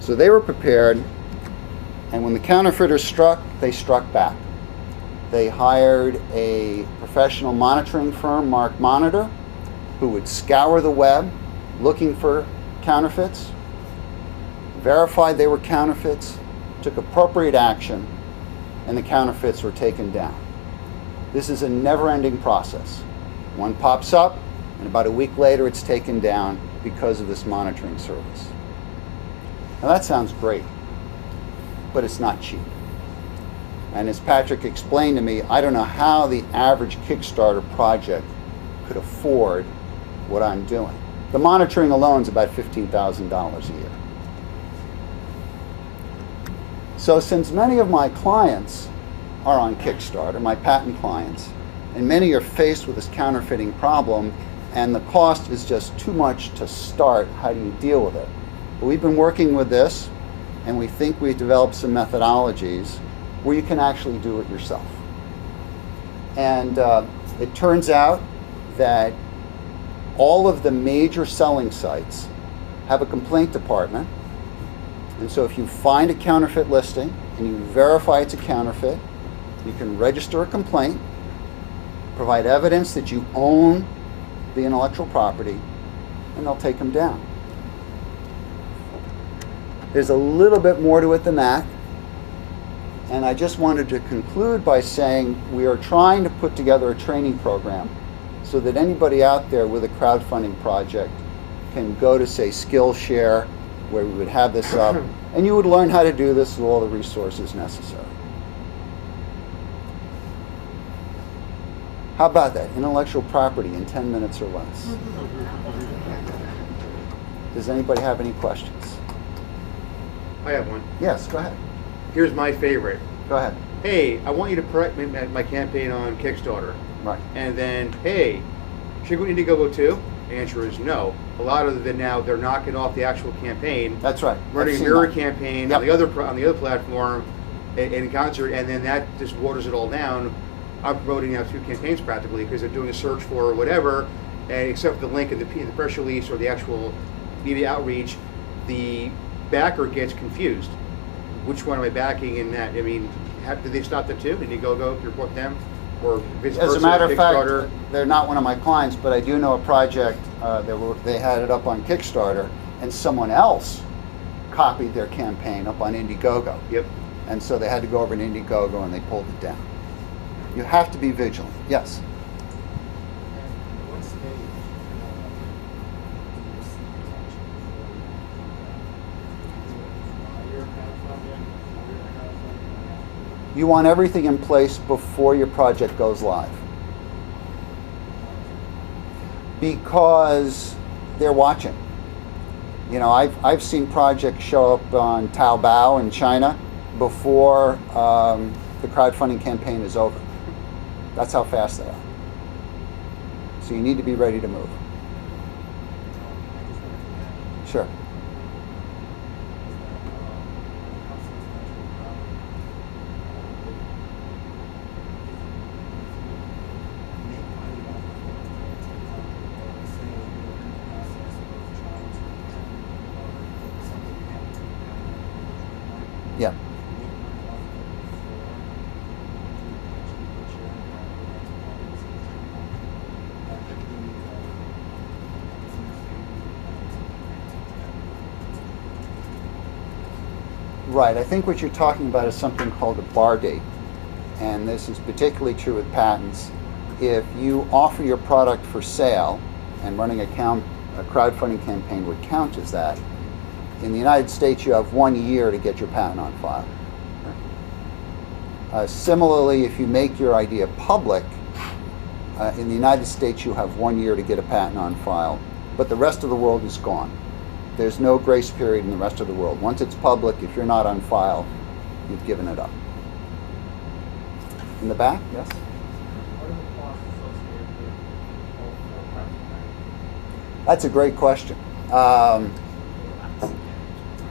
So they were prepared, and when the counterfeiters struck, they struck back. They hired a professional monitoring firm, Mark Monitor, who would scour the web looking for counterfeits, verified they were counterfeits, took appropriate action, and the counterfeits were taken down. This is a never-ending process. One pops up, and about a week later it's taken down because of this monitoring service. Now that sounds great, but it's not cheap. And as Patrick explained to me, I don't know how the average Kickstarter project could afford what I'm doing. The monitoring alone is about $15,000 a year. So since many of my clients are on Kickstarter, my patent clients, and many are faced with this counterfeiting problem, and the cost is just too much to start, how do you deal with it? But we've been working with this, and we think we've developed some methodologies where you can actually do it yourself. And it turns out that all of the major selling sites have a complaint department. And so if you find a counterfeit listing and you verify it's a counterfeit, you can register a complaint, provide evidence that you own the intellectual property, and they'll take them down. There's a little bit more to it than that. And I just wanted to conclude by saying we are trying to put together a training program so that anybody out there with a crowdfunding project can go to, say, Skillshare, where we would have this up, and you would learn how to do this with all the resources necessary. How about that? Intellectual property in 10 minutes or less. Does anybody have any questions? I have one. Yes, go ahead. Here's my favorite. Go ahead. Hey, I want you to promote my campaign on Kickstarter. Right. And then, hey, should we Indiegogo too? The answer is no. A lot of them now, they're knocking off the actual campaign, That's right. running I've a seen mirror that. campaign Yep. on the other platform in concert, and then that just waters it all down. I'm promoting now 2 campaigns practically because they're doing a search for whatever, and except for the link in the press release or the actual media outreach, the backer gets confused. Which one am I backing in that? I mean, did they stop that too? Did Indiegogo report them? Or vice As a versa, matter of fact, Kickstarter? they're not one of my clients, but I do know a project they had it up on Kickstarter, and someone else copied their campaign up on Indiegogo. Yep. And so they had to go over to Indiegogo and they pulled it down. You have to be vigilant. Yes. What stage do you see potential? You want everything in place before your project goes live. Because they're watching. You know, I've seen projects show up on Taobao in China before the crowdfunding campaign is over. That's how fast they are. So you need to be ready to move. Sure. Yeah. Right. I think what you're talking about is something called a bar date. And this is particularly true with patents. If you offer your product for sale, and running a crowdfunding campaign would count as that, in the United States you have 1 year to get your patent on file. Similarly, if you make your idea public, in the United States you have 1 year to get a patent on file, but the rest of the world is gone. There's no grace period in the rest of the world. Once it's public, if you're not on file, you've given it up. In the back, yes? What are the costs associated with both crowdfunding? That's a great question.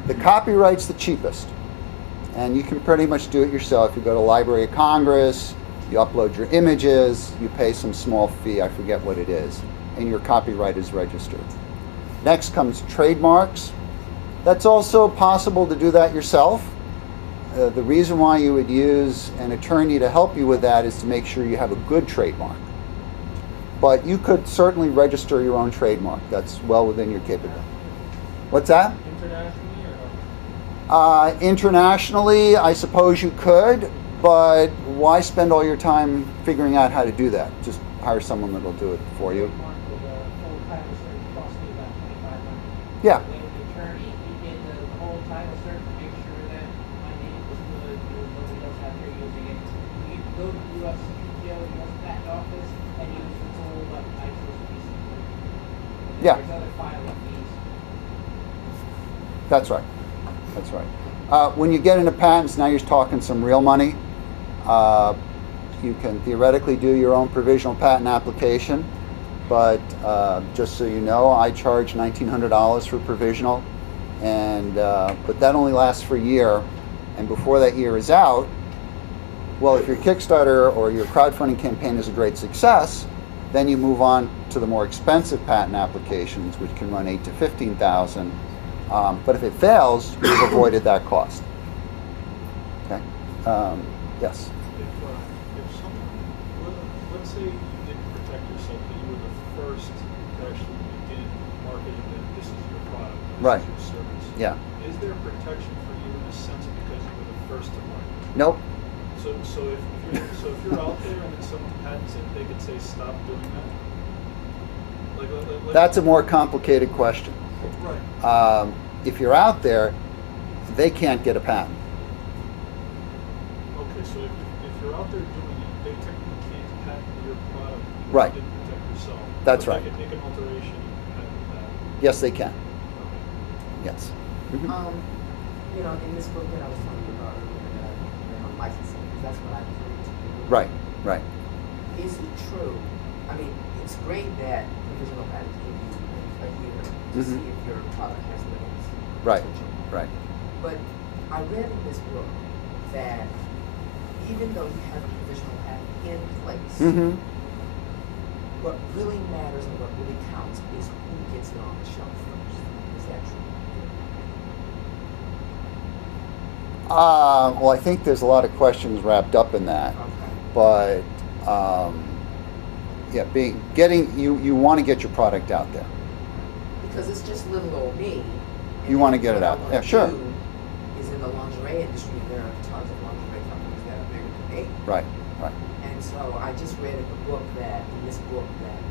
The copyright's the cheapest, and you can pretty much do it yourself. You go to Library of Congress, you upload your images, you pay some small fee, I forget what it is, and your copyright is registered. Next comes trademarks. That's also possible to do that yourself. The reason why you would use an attorney to help you with that is to make sure you have a good trademark. But you could certainly register your own trademark. That's well within your capability. What's that? Internationally or no? Internationally, I suppose you could, but why spend all your time figuring out how to do that? Just hire someone that'll do it for you. Yeah. When the attorney, he did the whole title search to make sure that my name was good, nobody else out there using it. You go to USPTO, US Patent Office, and use the tool like ISO's PC. Yeah. There's other filing fees. That's right. That's right. When you get into patents, now you're talking some real money. You can theoretically do your own provisional patent application, but just so you know, I charge $1,900 for provisional, and but that only lasts for a year, and before that year is out, well, if your Kickstarter or your crowdfunding campaign is a great success, then you move on to the more expensive patent applications, which can run $8,000 to $15,000. But if it fails, you've avoided that cost. Okay. Yes. If someone, let's say you didn't protect yourself, but you were the first to actually begin marketing that this is your product, this Right. is your service. Yeah. Is there protection for you in a sense because you were the first to market? Nope. So if you're out there and then someone patents it, they could say stop doing that. Like That's a more complicated question. right. If you're out there, they can't get a patent. Okay, so if you're out there doing it, they technically can't patent your product. If Right. You didn't protect yourself. That's But right. They can make an alteration and patent that. Yes, they can. Okay. Yes. You know, in this book that I was telling you about earlier, licensing, because that's what I was reading to you. Right. Right. Is it true I mean, it's great that provisional patents give you a year to see if your product has limits. Right, potential. right. But I read in this book that even though you have a provisional patent in place, what really matters and what really counts is who gets it on the shelf first. Is that true? Well, I think there's a lot of questions wrapped up in that, but yeah, you want to get your product out there. Because it's just little old me. You want to get it out. Yeah, sure. Is in the lingerie industry, and there are tons of lingerie companies that are bigger than me. Right, right. And so I just read in this book that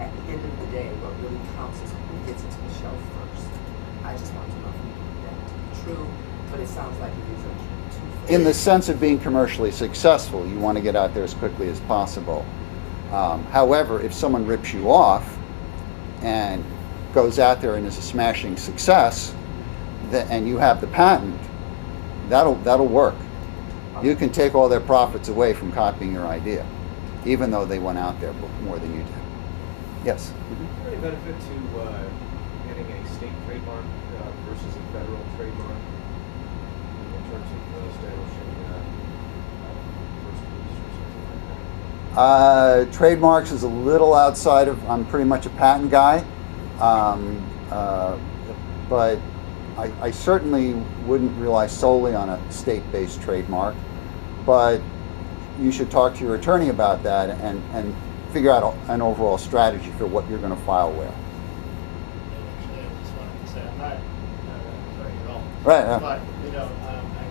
at the end of the day, what really counts is who gets it to the shelf first. I just want to know if you believe that to be true, but it sounds like it is a two. In the sense of being commercially successful, you want to get out there as quickly as possible. However, if someone rips you off and goes out there and is a smashing success, and you have the patent, that'll work. You can take all their profits away from copying your idea, even though they went out there more than you did. Yes? Is there any benefit to getting a state trademark versus a federal trademark in terms of establishing first use or something like that? Trademarks is a little outside of, I'm pretty much a patent guy, but I certainly wouldn't rely solely on a state-based trademark, but you should talk to your attorney about that and figure out an overall strategy for what you're going to file where. Actually, I just wanted to say I'm not sorry at all. Right. But I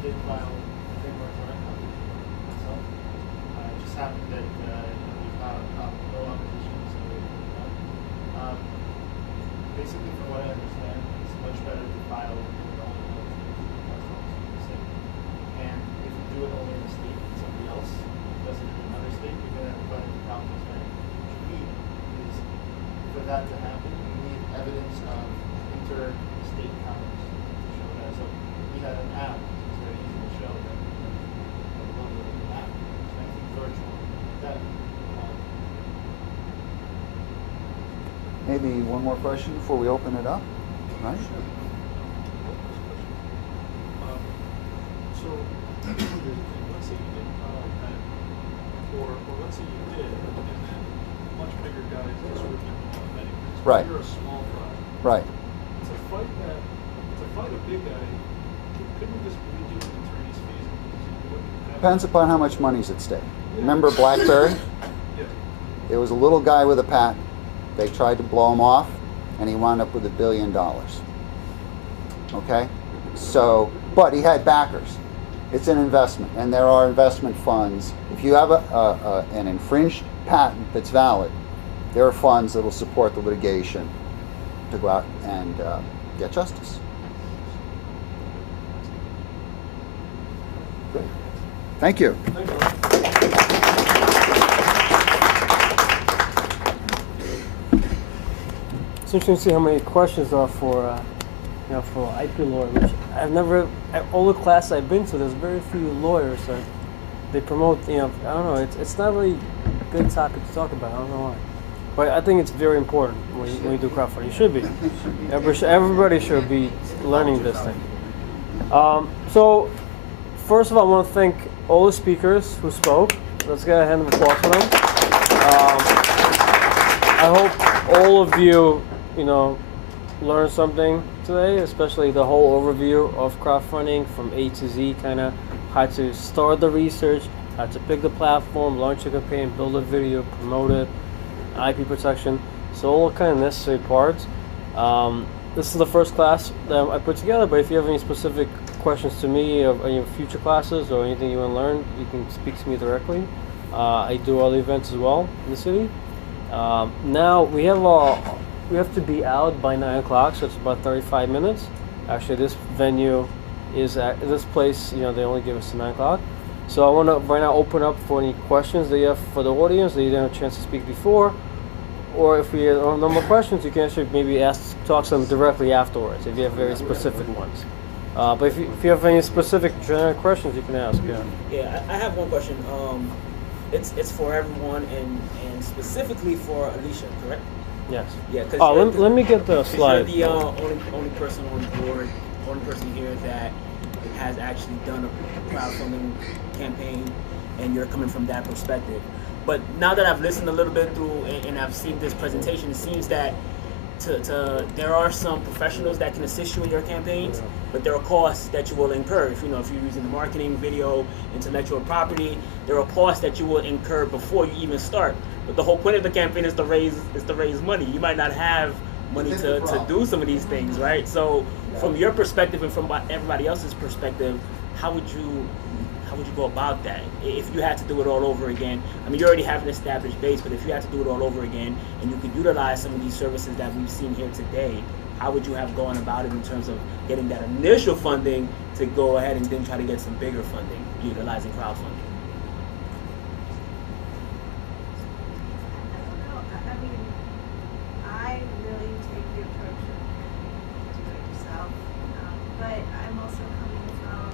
did file trademarks on a company myself. It just happened that we filed no opposition, so we didn't done. Basically, from what I understand, it's much better to file in your own state. And if you do it only in the state, and somebody else does it in another state, you're going to run into problems. What you need is, for that to happen, you need evidence of interstate commerce to show that. So we had an app, it's very easy to show that the logo of the app is actually virtual. That Maybe one more question before we open it up, right? So, let's say you didn't file a patent, or let's say you did, and then much bigger guys just ripped it off anyways. Right. You're a small fry. Right. To fight a big guy, couldn't you just bleed you in attorney's fees? You wouldn't have Depends upon how much money's at stake. Remember BlackBerry? Yeah. There was a little guy with a patent. They tried to blow him off, and he wound up with $1 billion. Okay? So, but he had backers. It's an investment, and there are investment funds. If you have an infringed patent that's valid, there are funds that will support the litigation to go out and get justice. Good. Thank you. Thank you. It's interesting to see how many questions are for IP lawyer, which I've never, at all the classes I've been to, there's very few lawyers that they promote, I don't know, it's not really a good topic to talk about, I don't know why. But I think it's very important when you do crowdfunding. It should be. Everybody should be learning this thing. So, first of all, I want to thank all the speakers who spoke. Let's get a hand of applause for them. I hope all of you, learned something today, especially the whole overview of crowdfunding from A to Z, kind of how to start the research, how to pick the platform, launch a campaign, build a video, promote it, IP protection. So all kind of necessary parts. This is the first class that I put together, but if you have any specific questions to me of any future classes or anything you want to learn, you can speak to me directly. I do other events as well in the city. Now we have to be out by 9 o'clock, so it's about 35 minutes. Actually, this venue is at this place, they only give us to 9 o'clock. So I want to right now open up for any questions that you have for the audience that you didn't have a chance to speak before. Or if we have no more questions, you can actually maybe talk to them directly afterwards if you have very specific ones. But if you have any specific generic questions, you can ask. Yeah, I have one question. it's for everyone and specifically for Alicia, correct? Yes. Yeah. Cause Oh, let me get the 'cause slide. You're the only person on board, only person here that has actually done a crowdfunding campaign, and you're coming from that perspective. But now that I've listened a little bit through and I've seen this presentation, it seems that there are some professionals that can assist you in your campaigns, but there are costs that you will incur. If you're using the marketing, video, intellectual property, there are costs that you will incur before you even start. But the whole point of the campaign is to raise money. You might not have money to do some of these things, right? So from your perspective and from everybody else's perspective, how would you go about that if you had to do it all over again? I mean, you already have an established base, but if you had to do it all over again and you could utilize some of these services that we've seen here today, how would you have gone about it in terms of getting that initial funding to go ahead and then try to get some bigger funding utilizing crowdfunding? I really take the approach of do it yourself, but I'm also coming from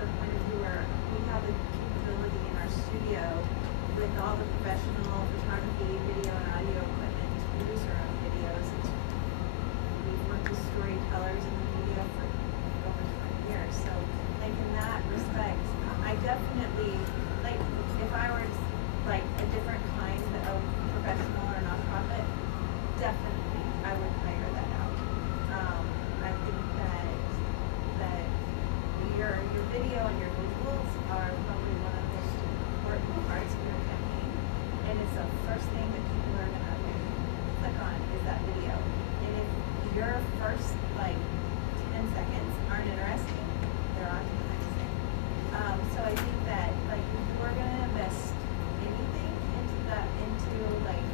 the point of view where we have the capability in our studio with all the professional photography, video, and audio equipment to produce our own videos. We've worked with storytellers in the media for over 20 years, so like in that respect, I definitely, like if I were like a different kind of professional or nonprofit, definitely I would hire that out. I think that your video and your visuals are probably one of the most important parts of your campaign, and it's the first thing that people are gonna click on is that video. And if your first like 10 seconds aren't interesting, they're on to the next thing. So I think that like if we're gonna invest anything into like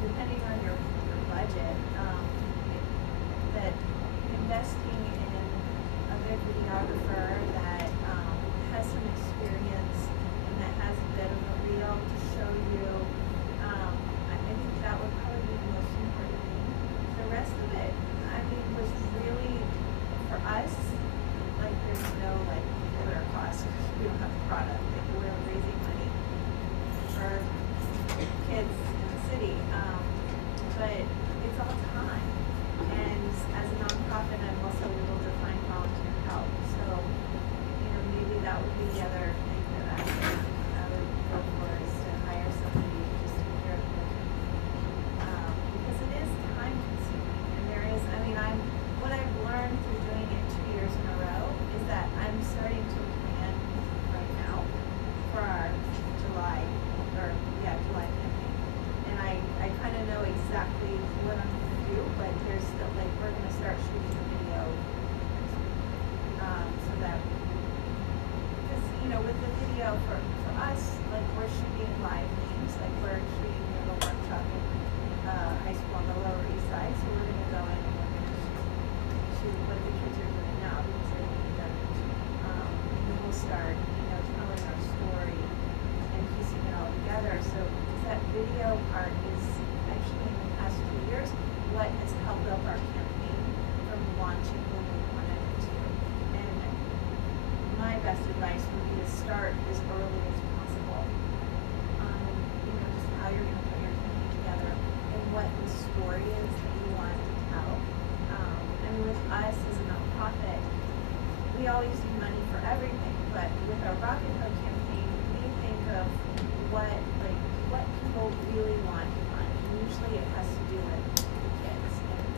depending on your budget, that investing in a good videographer that has some experience and that has a bit of a reel to show you, I think that would probably be the most important thing. The rest of it, I mean, was really for us, like there's no like clear cost because we don't have the product. Like we're raising money for kids in the city, but it's all time. And as a nonprofit, I'm also able to find volunteer help. So, maybe that would be the other thing that I would go for is to hire somebody to just take care of the because it is time consuming. And there is, what I've learned through doing it 2 years in a row is that I'm starting to plan right now for our July campaign. And I kind of know exactly what I'm going to do, but there's still, like, we're going to start shooting the video so that, because, with the video for us, like, we're shooting live themes, like, we're shooting a workshop in high school on the Lower East Side, so we're going to go in and we're going to shoot what the kids are doing now because they need to done it. And then we'll start, telling our story and piecing it all together. So that video part is actually in the past 2 years what has held up our campaign from launching when we wanted it to. And my best advice would be to start as early as possible. Just how you're going to put your campaign together and what the story is that you want to tell. With us as a nonprofit, we always do money for everything, but with our Rocket Hook campaign, we think of what people really want to fund. And usually it has to do with the kids and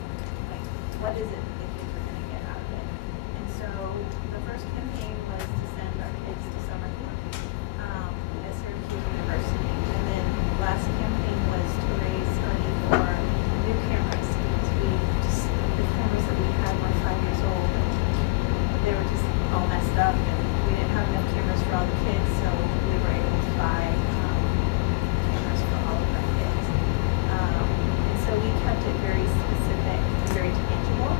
like what is it that the kids are going to get out of it. And so the first campaign was to send our kids to summer camp at Syracuse University, and then the last campaign was to raise money for new cameras because the cameras that we had were 5 years old and they were just all messed up, and we didn't have enough cameras for all the kids, so we were able to buy cameras for all of our kids. And so we kept it very specific, very tangible.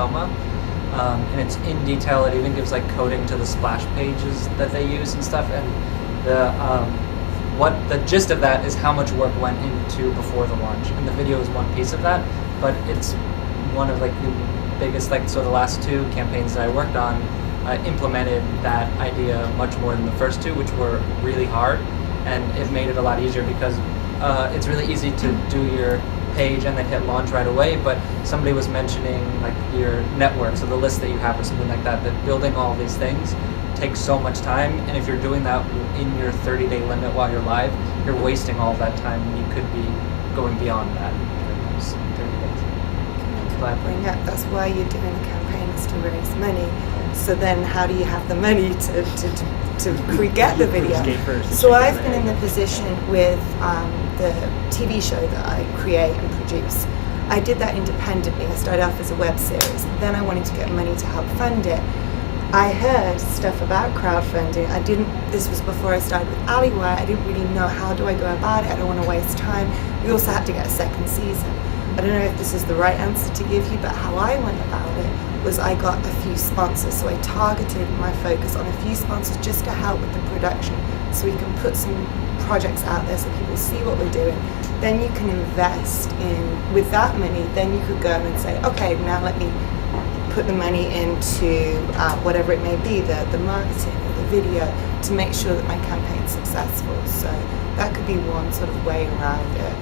Soma. And it's in detail. It even gives like coding to the splash pages that they use and stuff. And the gist of that is how much work went into before the launch. And the video is one piece of that, but it's one of like the biggest, like, so the last two campaigns that I worked on implemented that idea much more than the first two, which were really hard, and it made it a lot easier because it's really easy to do your page and then hit launch right away, but somebody was mentioning like your network, so the list that you have or something like that, that building all these things takes so much time, and if you're doing that in your 30-day limit while you're live, you're wasting all that time when you could be going beyond that in those 30 days. Bring up, that's why you're doing a campaign, is to raise money. So then how do you have the money to get the video? So I've been in the position with the TV show that I create and produce. I did that independently. I started off as a web series. Then I wanted to get money to help fund it. I heard stuff about crowdfunding. This was before I started with Alleywire. I didn't really know how do I go about it. I don't want to waste time. We also had to get a second season. I don't know if this is the right answer to give you, but how I went about it was I got a few sponsors. So I targeted my focus on a few sponsors just to help with the production, so we can put some projects out there so people see what we're doing. Then you can invest in, with that money, then you could go and say, okay, now let me put the money into whatever it may be, the marketing or the video, to make sure that my campaign's successful. So that could be one sort of way around it.